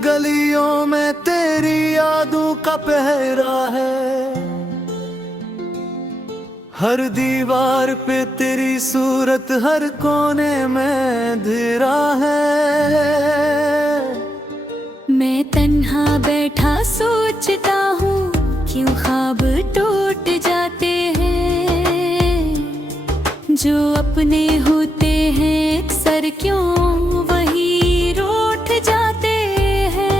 गलियों में तेरी यादों का पहरा है, हर दीवार पे तेरी सूरत, हर कोने में अंधेरा है। मैं तन्हा बैठा सोचता हूँ, क्यों ख्वाब टूट जाते हैं। जो अपने होते हैं अक्सर क्यों वही रूठ जाते हैं।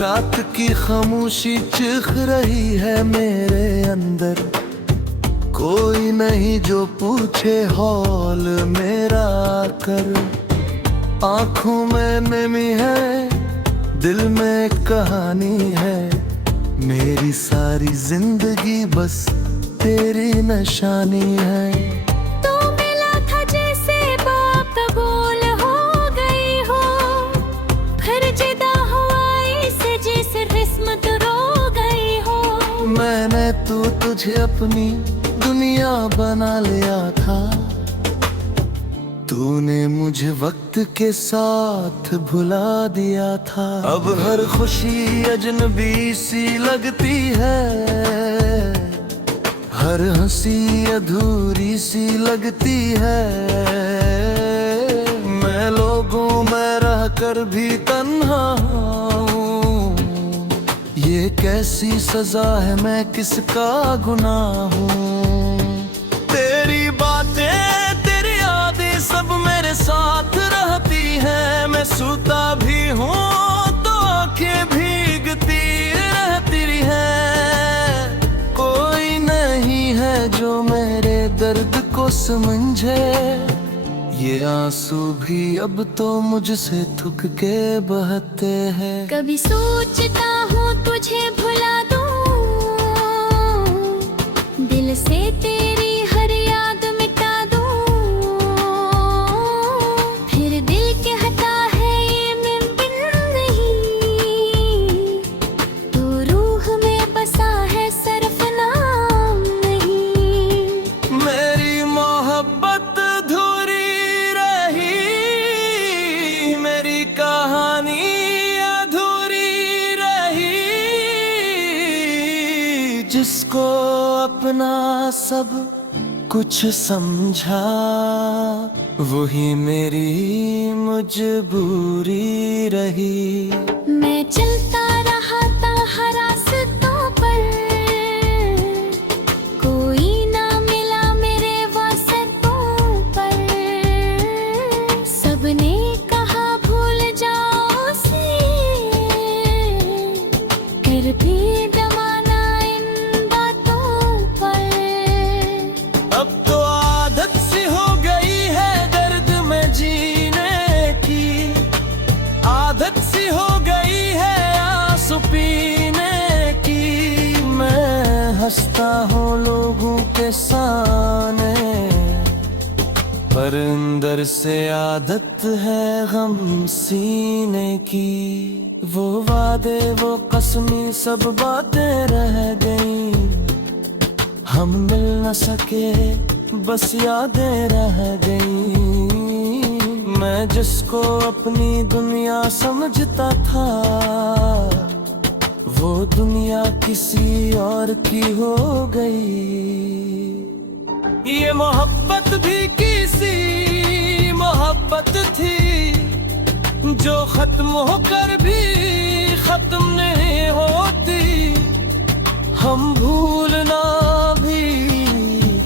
रात की खामोशी चीख रही है मेरे अंदर, कोई नहीं जो पूछे हौल मेरा कर। आँखों में नमी है, दिल में कहानी है, मेरी सारी जिंदगी बस तेरी निशानी है। तो मिला था जैसे बात कबूल हो गई हो, फिर जुदा हुआ इसे जैसे किस्मत रो गई हो। मैंने तो तुझे अपनी दुनिया बना लिया था, तूने मुझे वक्त के साथ भुला दिया था। अब हर खुशी अजनबी सी लगती है, हर हंसी अधूरी सी लगती है। मैं लोगों में रहकर भी तन्हा हूँ, ये कैसी सजा है, मैं किसका गुनाह हूँ। तेरी बातें तेरी यादें सब मेरे साथ रहती हैं, मैं सूता भी हूँ तो आंखें भीगती रहती हैं। कोई नहीं है जो मेरे दर्द को समझे, ये आंसू भी अब तो मुझसे थुक के बहते हैं। कभी सोचता हूँ तुझे भुला दूँ, दिल से तेरी हर याद मिटा दूँ, फिर दिल कहता है ये मुमकिन नहीं, तो रूह में बसा है सिर्फ नाम नहीं। मेरी मोहब्बत अधूरी रही, मेरी कहानी अधूरी रही। जिसको अपना सब कुछ समझा, वही मेरी मजबूरी रही। मैं चलता रहा था हर रास्तों पर, कोई ना मिला मेरे वास्तों पर। सबने कहा भूल जाओ उसे, फिर भी जमाना इन बातों पर। अब तो आदत सी हो गई है दर्द में जीने की, आदत सी हो गई है आंसू पीने की। मैं हंसता हूँ लोगों के सामने, पर अंदर से आदत है गम सीने की। वो वादे वो कसमें सब बातें रह गईं, हम मिल न सके बस यादें रह गईं। मैं जिसको अपनी दुनिया समझता था, वो दुनिया किसी और की हो गई। ये मोहब्बत भी किसी मोहब्बत थी, जो खत्म होकर भी खत्म नहीं होती। हम भूलना भी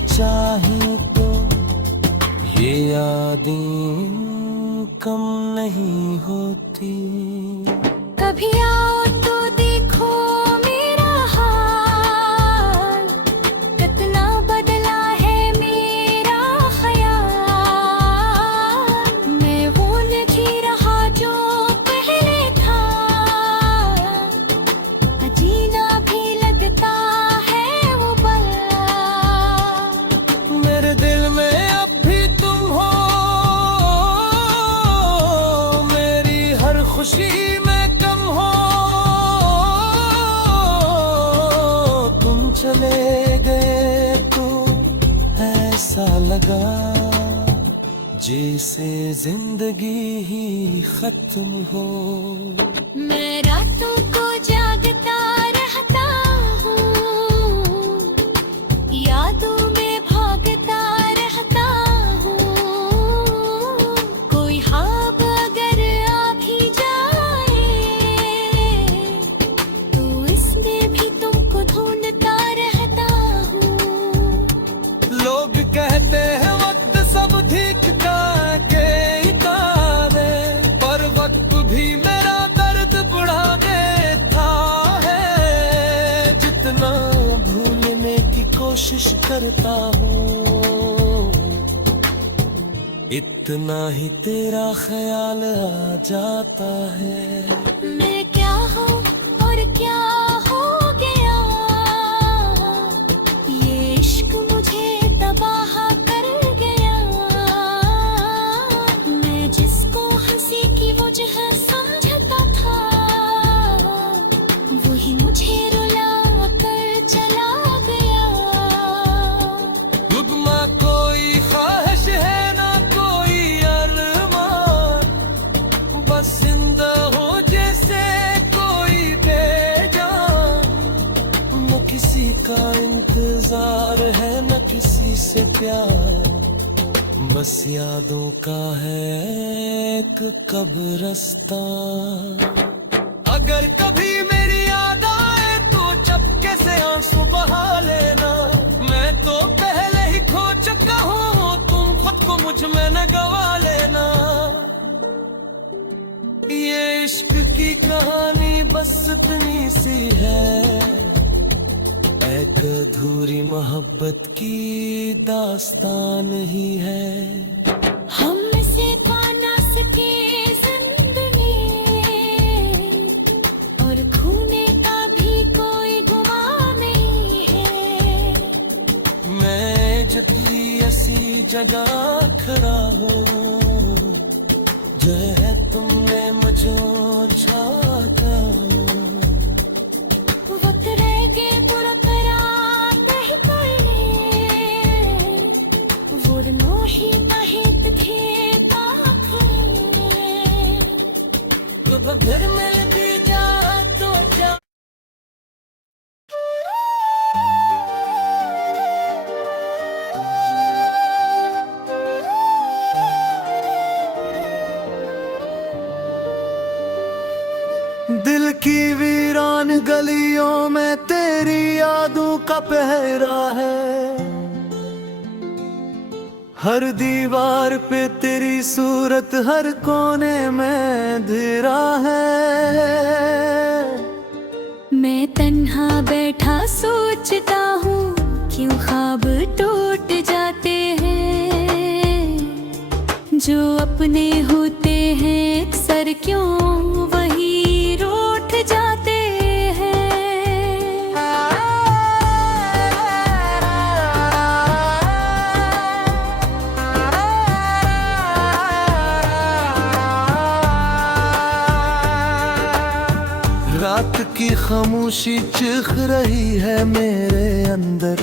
चाहें तो ये यादें कम नहीं होती। कभी आओ तो देखो मेरा हाल, कितना बदला है मेरा ख्याल। मैं वो नहीं रहा जो पहले था, जीना भी लगता है वो पल। मेरे दिल में अब भी तुम हो, मेरी हर खुशी में कम हो। जैसे जिंदगी ही खत्म हो। मैं रातों को जागता रहता हूँ, यादों में भागता रहता हूँ। कोई ख्वाब अगर आ भी जाए तो इसमें भी तुमको ढूंढता रहता हूँ। लोग कहते हैं वक्त सब दिखता के इतारे, पर वक्त भी मेरा दर्द बढ़ा देता है। जितना भूलने की कोशिश करता हूँ, इतना ही तेरा ख्याल आ जाता है। मैं क्या हूँ और क्या हो गया, ये इश्क मुझे तबाह कर गया। मैं जिसको हंसी की वजह समझता था, वही मुझे रुला कर चला गया। दुगमा कोई ख्वाहिश है ना कोई अरमान, बस जिंदा हो जैसे कोई बेजान। न किसी का इंतजार है न किसी से प्यार, बस यादों का है एक कब्रिस्तान। अगर कभी मेरी याद आए तो चपके से आंसू बहा लेना। मैं तो पहले ही खो चुका हूँ, तुम खुद को मुझ में न गवा लेना। ये इश्क की कहानी बस इतनी सी है, एक अधूरी मोहब्बत की दास्तान ही है। हमसे पाना सके जिंदगी, और खोने का भी कोई गुमा नहीं है। मैं जितनी ऐसी जगह खड़ा हूँ, जो है तुमने मुझे छाता। वो तेरे बुरकरार कहते वो नोही तहित थे ताखे। तो फिर मिल भी जा तो जा। दिल की वीरान गलियों में तेरी यादों का पहरा है। हर दीवार पे तेरी सूरत, हर कोने में धीरा है। मैं तन्हा बैठा सोचता हूँ, क्यों ख्वाब टूट जाते हैं। जो अपने होते हैं अक्सर क्यों वही रूठ जाते हैं। रात की खामोशी चीख रही है मेरे अंदर,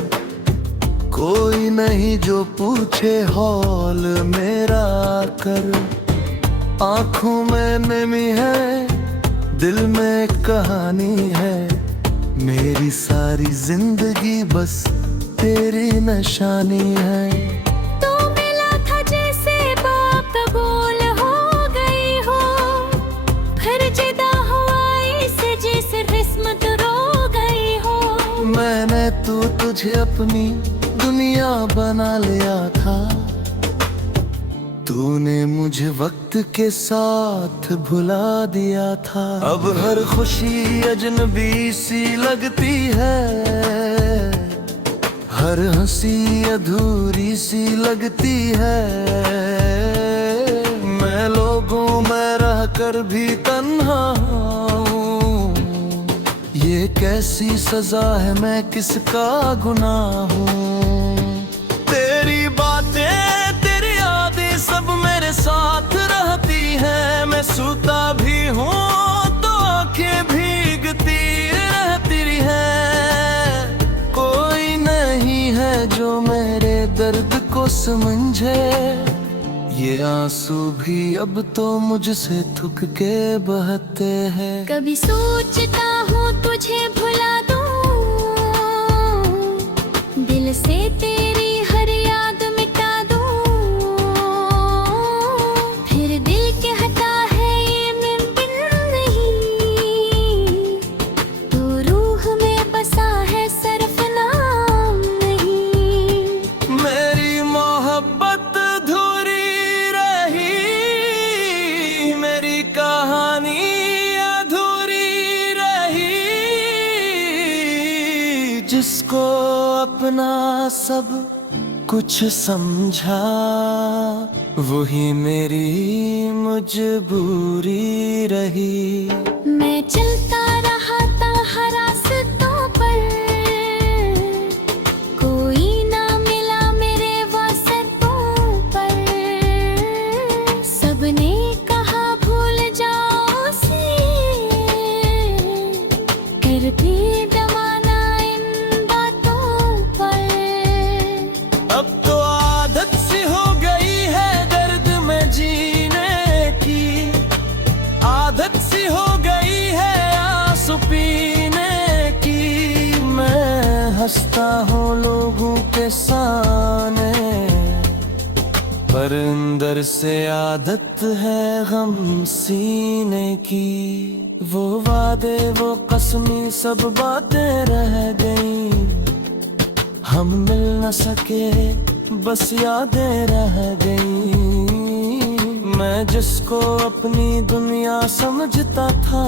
कोई नहीं जो पूछे हौल मेरा कर। आंखों में नमी है, दिल में कहानी है, मेरी सारी जिंदगी बस तेरी निशानी है। तो मिला था जैसे बात कबूल हो गई हो, फिर जुदा हुआ इसे जैसे किस्मत रो गई हो। मैंने तो तुझे अपनी दुनिया बना लिया था, तूने मुझे वक्त के साथ भुला दिया था। अब हर खुशी अजनबी सी लगती है, हर हंसी अधूरी सी लगती है। मैं लोगों में रह कर भी तन्हा हूँ, ये कैसी सजा है, मैं किसका गुनाह हूँ। तेरी बातें तेरी यादें सब मेरे साथ रहती हैं। मैं सूता भी हूँ तो आंखें भीगती रहती हैं। कोई नहीं है जो मेरे दर्द को समझे, ये आंसू भी अब तो मुझसे थुक के बहते हैं। कभी सोचता हूँ तुझे भुला दूँ, दिल से तेरी हर याद मिटा दूँ, फिर दिल कहता है ये मुमकिन नहीं, तो रूह में बसा है सिर्फ नाम नहीं। मेरी मोहब्बत अधूरी रही, मेरी कहानी अधूरी रही, जिसको अपना सब कुछ समझा वही मेरी मजबूरी रही। मैं चलता रहा था हर रास्तों पर, कोई ना मिला मेरे वास्तों पर, सबने कहा भूल जाओ उसे, करते जमाना इन बातों पर। अब तो आदत सी हो गई है दर्द में जीने की, आदत सी हो गई है आंसू पीने की। मैं हंसता हूँ लोगों के सामने, पर अंदर से आदत है गम सीने की। वो वादे वो कसमें सब बातें रह गईं, हम मिल न सके बस यादें रह गईं। मैं जिसको अपनी दुनिया समझता था,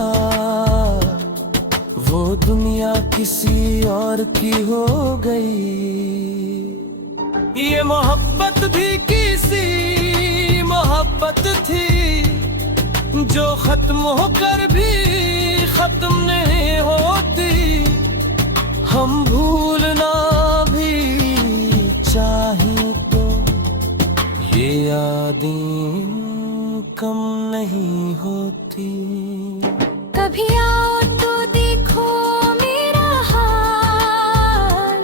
वो दुनिया किसी और की हो गई। ये मोहब्बत भी किसी मोहब्बत थी, जो खत्म होकर भी खत्म नहीं होती। हम भूलना भी चाहें तो ये यादें कम नहीं होती। कभी आओ तो देखो मेरा हाल,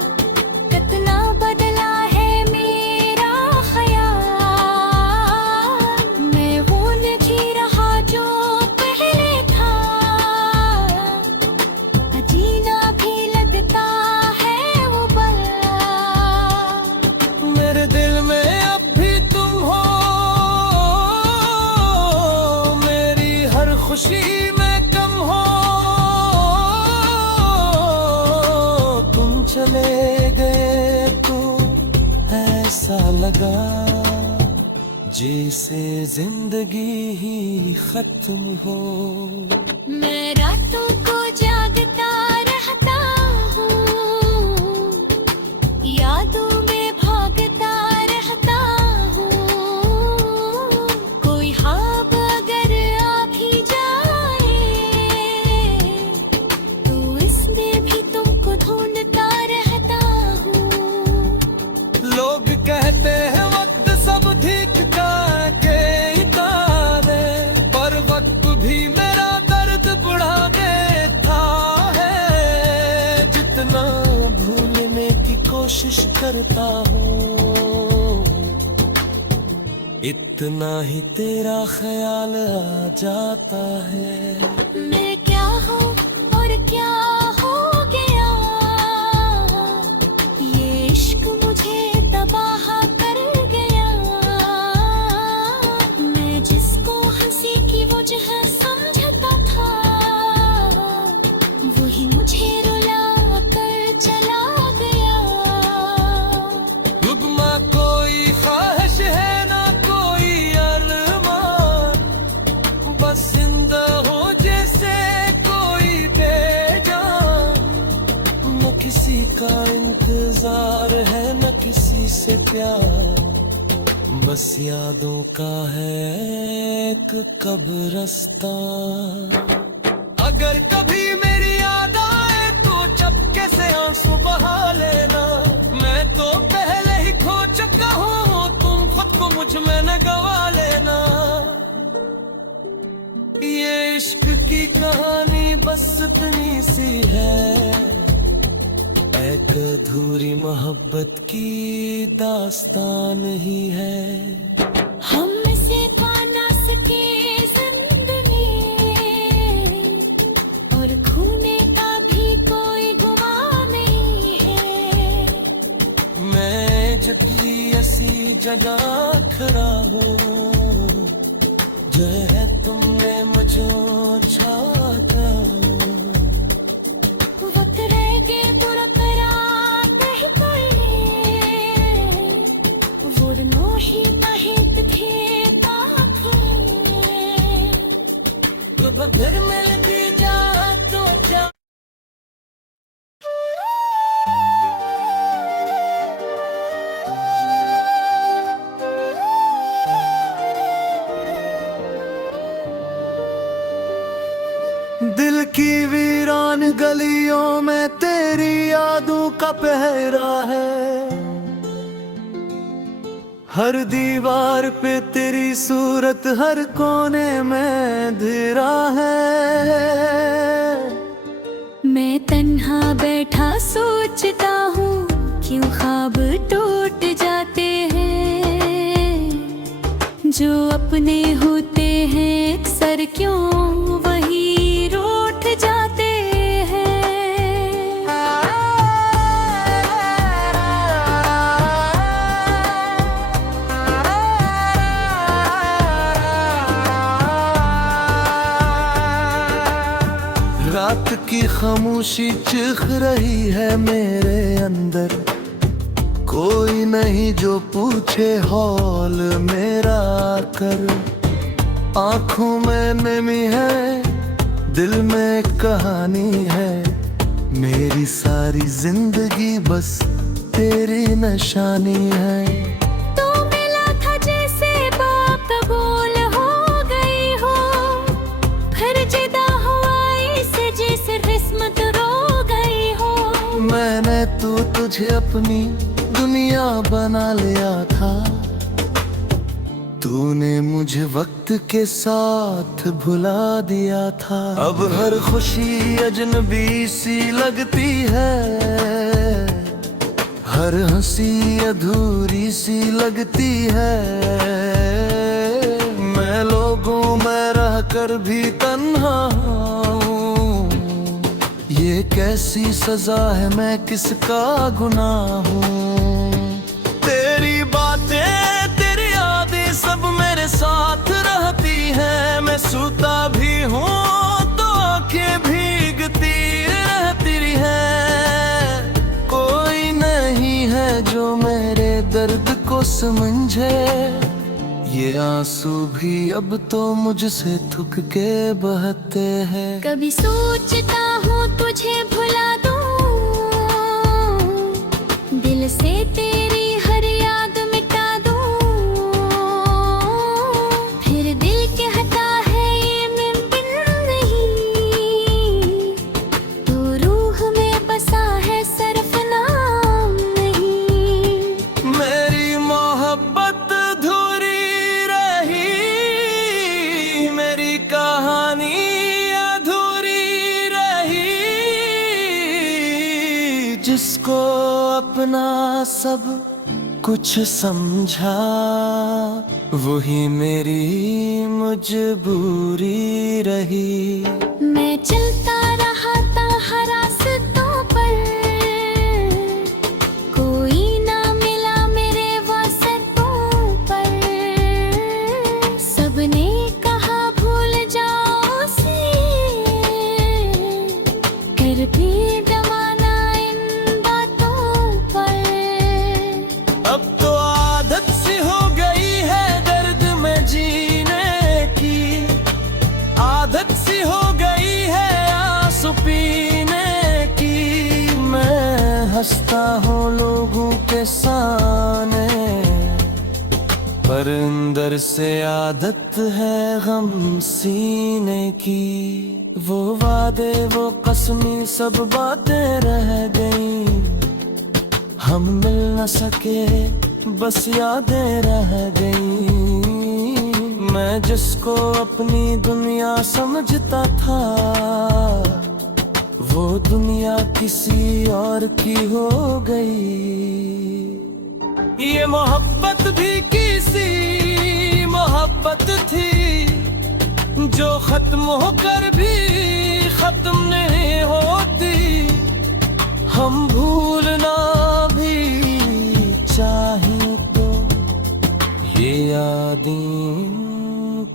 कितना बदला है मेरा ख्याल। मैं वो नहीं रहा जो पहले था, जीना भी लगता है वो पल। मेरे दिल में अब भी तुम हो, मेरी हर खुशी में कम हो। तुम चले गए तो ऐसा लगा जैसे जिंदगी ही खत्म हो। मैं रातों को जागता रहता हूँ, यादों में भागता रहता हूँ। कोई ख्वाब अगर आ भी जाए, तो इसमें भी तुमको ढूंढता रहता हूँ। लोग कहते हैं वक्त सब दिखता के इतारे, पर वक्त भी मेरा दर्द बढ़ा देता है। जितना भूलने की कोशिश करता हूँ, इतना ही तेरा ख्याल आ जाता है। मैं क्या हूँ और क्या हो गया, ये इश्क मुझे तबाह कर गया। मैं जिसको हंसी की वजह समझता था, वही मुझे रुला कर चला गया। लुगमा कोई ख्वाहिश है ना कोई अरमान, बस जिंदा हो जैसे कोई बेजान। न किसी का इंतजार है न किसी से प्यार, बस यादों का है एक कब्रिस्तान। अगर कभी मेरी याद आए तो चपके से आंसू बहा लेना। मैं तो पहले ही खो चुका हूँ, तुम खुद को मुझ में न गवा लेना। ये इश्क की कहानी बस इतनी सी है, एक अधूरी मोहब्बत की दास्तान ही है। हमसे पा ना सके जिंदगी और खोने का भी कोई गुमान नहीं है। मैं जकी ऐसी जगह खड़ा हूँ जो है तुमने मुझे छाता। वक्त रह गए बुरा करा कह कोई वो नोही तहित थे तो फिर मिल भी जा तो जा। दिल की वीरान गलियों में तेरी यादों का पहरा है। हर दीवार पे तेरी सूरत हर कोने में धीरा है। मैं तन्हा बैठा सोचता हूँ क्यों ख्वाब टूट जाते हैं। जो अपने होते हैं अक्सर क्यों वही रूठ जाते हैं। रात की खामोशी चिख रही है मेरे अंदर। कोई नहीं जो पूछे हौल मेरा कर। आंखों में नमी है, दिल में कहानी है। मेरी सारी जिंदगी बस तेरी निशानी है। तो मिला था जैसे बात कबूल हो गई हो, फिर जुदा हुआ इसे जैसे किस्मत रो गई हो। मैंने तो तुझे अपनी दुनिया बना लिया था। तूने मुझे वक्त के साथ भुला दिया था। अब हर खुशी अजनबी सी लगती है। हर हंसी अधूरी सी लगती है। मैं लोगों में रहकर भी तन्हा हूँ। ये कैसी सजा है, मैं किसका गुनाह हूँ। तेरी बातें तेरी यादें सब मेरे साथ रहती है। मैं सोता भी हूँ तो आंखें भीगती रहती है। कोई नहीं है जो मेरे दर्द को समझे। ये आंसू भी अब तो मुझसे थुक के बहते हैं। कभी सोचता हूँ तुझे भुला दूँ, दिल से तेरी हर याद मिटा दूँ। फिर दिल कहता है ये मुमकिन नहीं, तो रूह में बसा है सिर्फ नाम नहीं। मेरी मोहब्बत अधूरी रही, मेरी कहानी अधूरी रही। जिसको अपना सब कुछ समझा, वही मेरी मजबूरी रही। मैं चलता रहा था हर रास्तों पर, कोई ना मिला मेरे वास्तों पर। सबने कहा भूल जाओ उसे, कर भी जमाना इन बातों पर। अब तो आदत सी हो गई है दर्द में जीने की। आदत सी हो गई है आंसू पीने की। मैं हंसता हूँ लोगों के सामने, पर अंदर से आदत है गम सीने की। वो वादे वो कसमें सब बातें रह गई। हम मिल न सके बस यादें रह गई। मैं जिसको अपनी दुनिया समझता था, वो दुनिया किसी और की हो गई। ये मोहब्बत भी किसी मोहब्बत थी जो खत्म होकर भी खत्म नहीं होती। हम भूलना भी चाहें तो ये यादें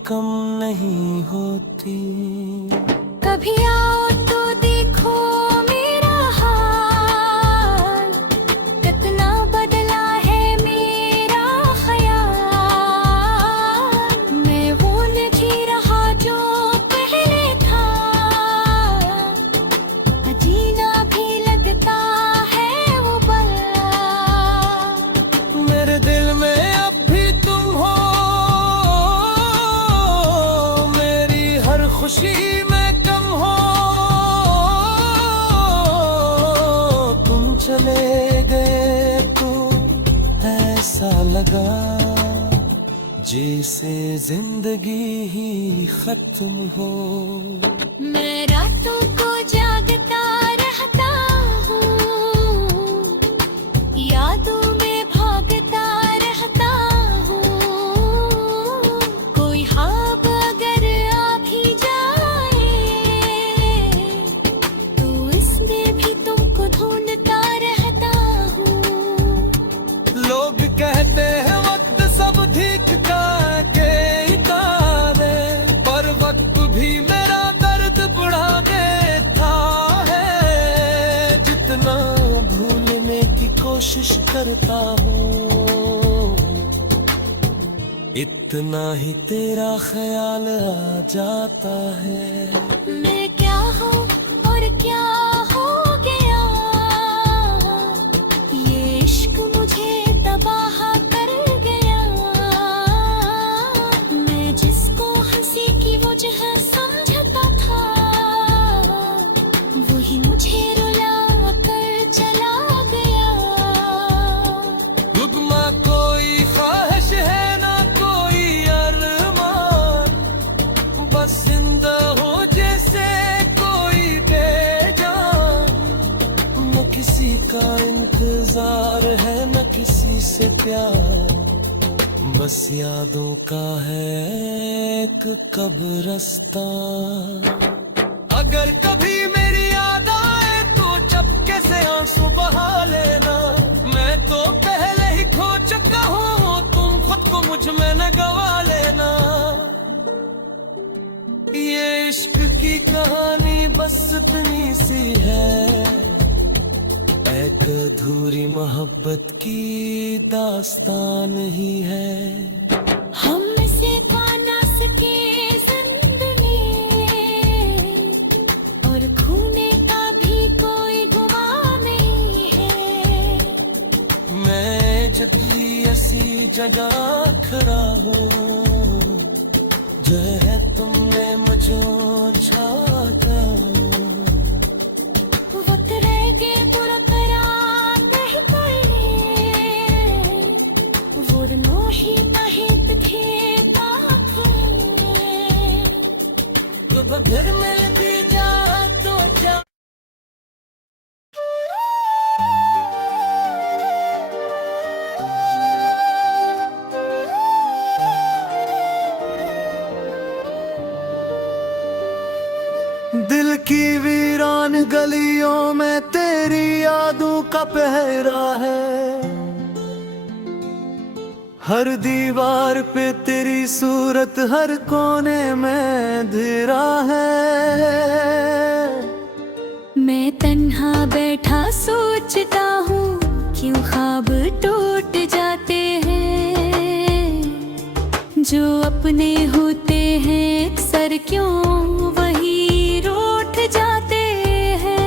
कम नहीं होती। कभी आओ तो देखो मेरा हाल, कितना बदला है मेरा ख्याल। मैं वो नहीं रहा जो पहले था, जीना भी लगता है वो पल। मेरे दिल में अब भी तुम हो, मेरी हर खुशी में कम हो। तुम चले गए तो ऐसा लगा जैसे जिंदगी ही खत्म हो। मैं रातों को जागता रहता हूँ, यादों में भागता रहता हूँ। कोई ख्वाब अगर आ भी जाए तो इसमें भी तुमको ढूंढता रहता हूँ। लोग कहते हैं वक्त सब ठीक के तारे, पर वक्त भी मेरा दर्द बढ़ा देता है। जितना भूलने की कोशिश करता हूँ, इतना ही तेरा ख्याल आ जाता है। मैं क्या हूँ और क्या हो गया, ये इश्क मुझे तबाह कर गया। मैं जिसको हंसी की वजह समझता था, वही मुझे रुला कर चला गया। रुकमा कोई ख्वाहिश है ना कोई अरमान, बस जिंदा हो जैसे कोई बेजान। न किसी का इंतजार है न किसी से प्यार, बस यादों का है एक कब्रिस्तान। अगर कभी मेरी याद आए तो चपके से आंसू बहा लेना। मैं तो पहले ही खो चुका हूँ, तुम खुद को मुझ में न गवा लेना। ये इश्क की कहानी बस इतनी सी है, एक अधूरी मोहब्बत की दास्तान ही है। हम से पा ना सके जिंदगी, और खोने का भी कोई गुमा नहीं है। मैं जतली ऐसी जगह खड़ा हूँ, जो है तुमने मुझे छाता। वक्त रह गए बुरा करार नहीं कोई, वो नोही ताहित थे तो फिर मिल भी जा तो जा। दिल की वीरान गलियों में तेरी यादों का पहरा है। हर दीवार पे तेरी सूरत हर कोने में धरा है। मैं तन्हा बैठा सोचता हूँ, क्यों ख्वाब टूट जाते हैं। जो अपने होते हैं अक्सर क्यों वही रूठ जाते हैं।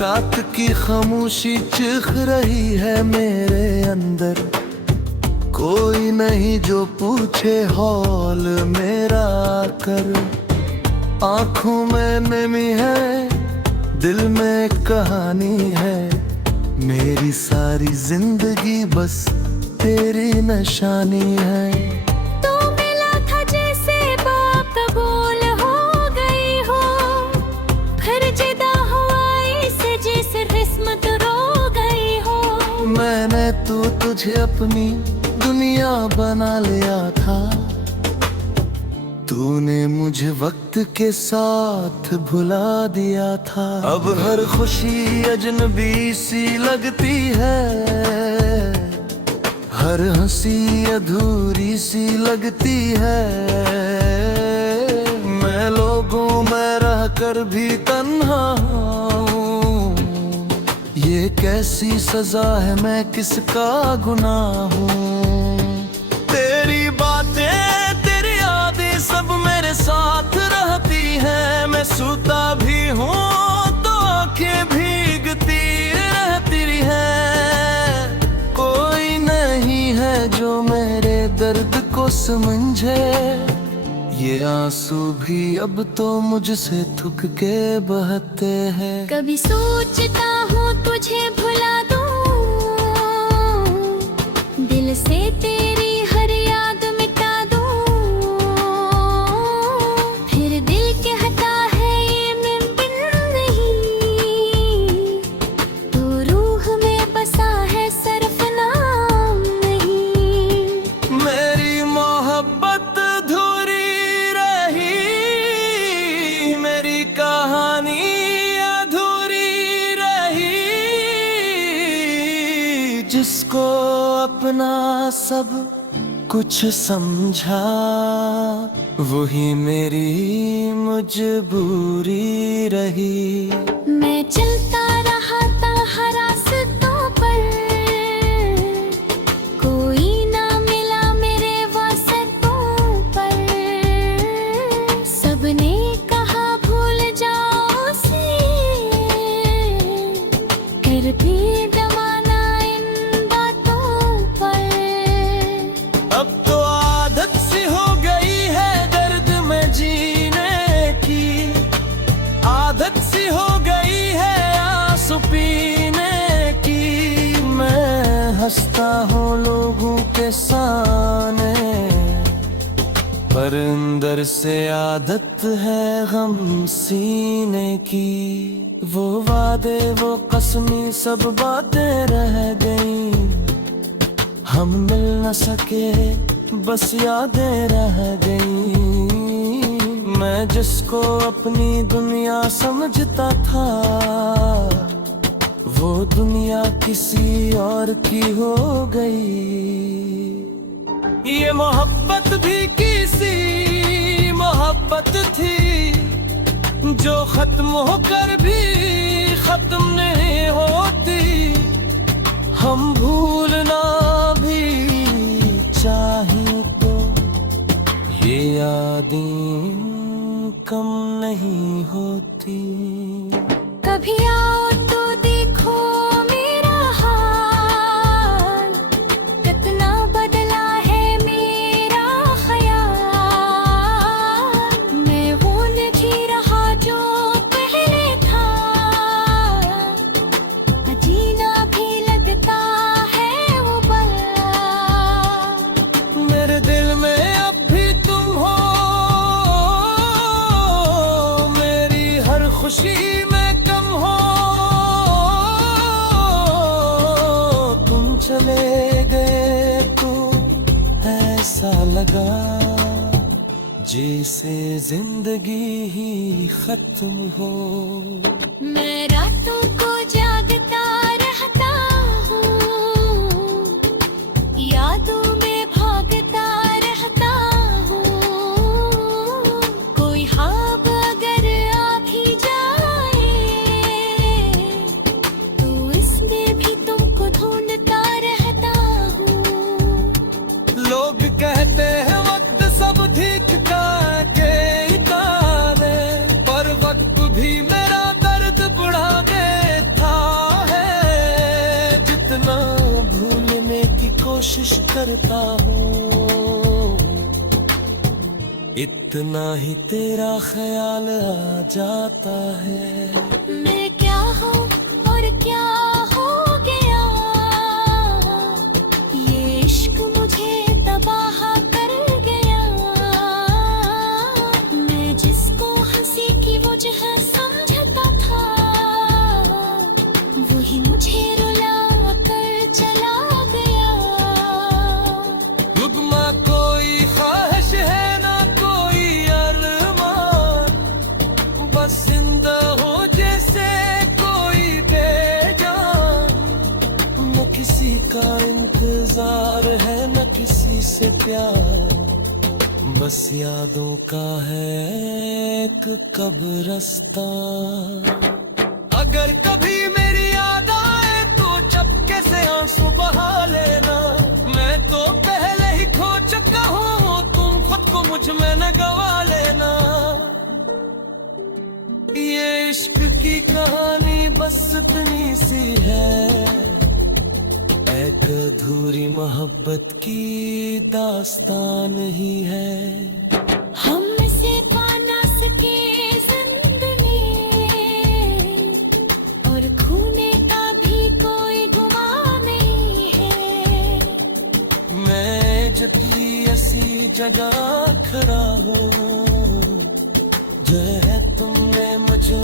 रात की खामोशी चिख रही है मेरे अंदर, कोई नहीं जो पूछे हौल मेरा कर। आंखों में नमी है, दिल में कहानी है, मेरी सारी जिंदगी बस तेरी निशानी है। तू मिला था जैसे बाप कबूल हो गई हो, फिर जुदा हुआ से जैसे किस्मत रो गई हो। मैंने तुझे अपनी दुनिया बना लिया था, तूने मुझे वक्त के साथ भुला दिया था। अब हर खुशी अजनबी सी लगती है, हर हंसी अधूरी सी लगती है। मैं लोगों में रह कर भी तन्हा हूँ, ये कैसी सजा है, मैं किसका गुनाह हूँ। तेरी बातें तेरी यादें सब मेरे साथ रहती हैं। मैं सोता भी हूँ तो आंखें भीगती रहती हैं। कोई नहीं है जो मेरे दर्द को समझे, ये आंसू भी अब तो मुझसे थुक के बहते हैं। कभी सोचता हूँ तुझे भुला दूँ, दिल से तेरी हर याद मिटा दूँ, फिर दिल कहता है ये मुमकिन नहीं, तो रूह में बसा है सिर्फ नाम नहीं। मेरी मोहब्बत अधूरी रही, मेरी कहानी अधूरी रही। जिसको अपना सब कुछ समझा, वही मेरी मजबूरी रही। मैं चलता रहा था हर रास्तों पर, कोई ना मिला मेरे वास्तों पर। सबने कहा भूल जाओ उसे, कर भी जमाना इन बातों पर। अब तो आदत सी हो गई है दर्द में जीने की, आदत सी हो गई है आंसू पीने की। मैं हंसता हूँ लोगों के सामने, पर अंदर से आदत है गम सीने की। वो वादे वो कसमें सब बातें रह गई, हम मिल न सके बस यादें रह गई। मैं जिसको अपनी दुनिया समझता था, वो दुनिया किसी और की हो गई। ये मोहब्बत भी किसी मोहब्बत थी, जो खत्म होकर भी खत्म नहीं होती। हम भूलना भी चाहें तो ये यादें कम नहीं होती। कभी आओ तो देखो मेरा हाल, कितना बदला है मेरा ख्याल। मैं वो नहीं रहा जो पहले था, जीना भी लगता है वो पल। मेरे दिल में अब भी तुम हो, मेरी हर खुशी में कम हो। तुम चले गए तो ऐसा लगा जैसे जिंदगी ही खत्म हो। मैं रातों को जागता रहता हूँ, यादों में भागता रहता हूँ। कोई ख्वाब अगर आ भी जाए, तो इसमें भी तुमको ढूंढता रहता हूँ। लोग कहते हैं वक्त सब ठीक के इतारे, पर वक्त भी मेरा दर्द बढ़ा देता है। जितना भूलने की कोशिश करता हूँ, इतना ही तेरा ख्याल आ जाता है। मैं क्या हूँ और क्या हो गया, किसी का इंतजार है न किसी से प्यार, बस यादों का है एक कब्रिस्तान। अगर कभी मेरी याद आए तो चपके से आंसू बहा लेना, मैं तो पहले ही खो चुका हूँ, तुम खुद को मुझ में न गवा लेना। ये इश्क की कहानी बस इतनी सी है, एक अधूरी मोहब्बत की दास्तान ही है। हमसे पाना सके जिंदगी और खूने का भी कोई गुमान नहीं है। मैं जतली ऐसी जगह खड़ा हूँ, जो है तुमने मुझे